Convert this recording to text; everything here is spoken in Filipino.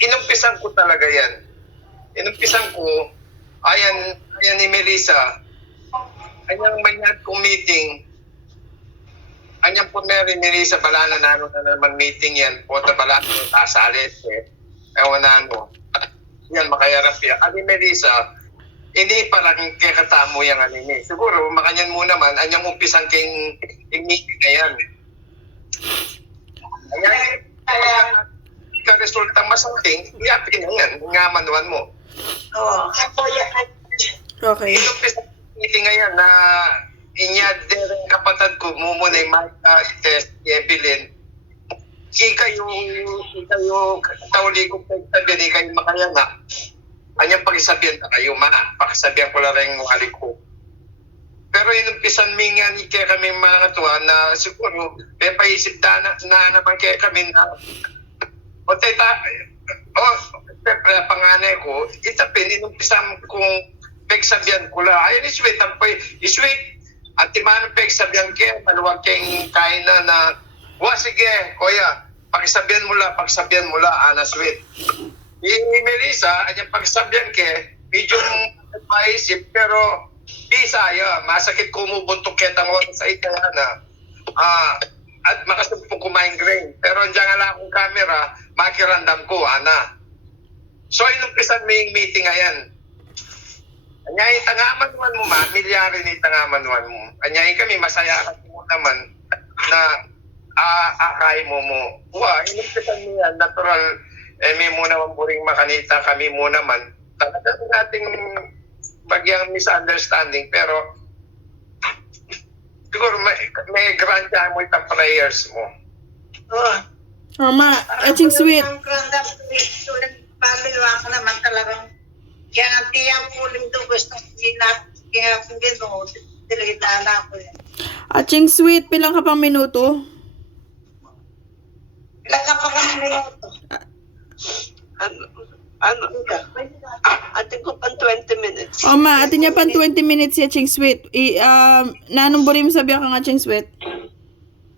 inumpisan ko talaga yan. Inumpisan ko, ayan ni Melissa, anyang manyan kong meeting, anyang po Mary Melissa, bala na naman meeting yan, pota bala na tasalit ewan na yan, makayarap yan. Ani Melissa, hindi parang kakatamo yung anime. Siguro, makanyan mo naman, anyang umpisan kayong meeting na yan. Ayan, resultang masaking, iyapin na yan, nga manuan mo. Oo. Okay. Inumpisa meeting ngayon na inyad din kapatid ko, muna yung Micah, test, Evelyn. Ika yung tauli ko pagsabihan, ika yung makayana. Anyang pakisabihan na kayo, pakisabihan ko lang rin yung wali ko. Pero inumpisan mi nga ni kaya kami mga tuwa na siguro, may paisip na naman kaya kami na siyempre, panganay ko, itapin, inumpisan kong pagsabihan ko lang. Ayun, isweet. Isweet. At timano pagsabihan kaya, maluwag kayong kain na, sige, kuya, pagsabihan mo lang, ana sweet. Melissa, anyang pagsabihan kaya, medyo maisip, pero bisaya, masakit kumubuntok ketang oras sa itala at makasubok ko migraine. Pero andyan nga lang akong camera, makirandam ko, ana. So, inumpisan may meeting ngayon. Anyay, tangamanuan mo milyari ni tangamanuan mo. Anyay kami, masaya mo naman na akay mo. Inumpisan mo yan, natural, may muna mamburing makanita kami mo naman. Talagang nating bagyang misunderstanding, pero siguro may grant mo itang prayers mo. Oo. Ma, Aching Sweet. Ang grandang pamilwa ko naman talagang kaya ang tiyang puling doon gusto kinapingin mo, dilita na ako yan. Aching Sweet, pilang ka pang minuto? Ilang ka pa kami minuto? Atin ko pang 20 minutes. Ma, atin niya pang 20 minutes si Aching Sweet. Nanong mo sabihan ka nga Aching Sweet?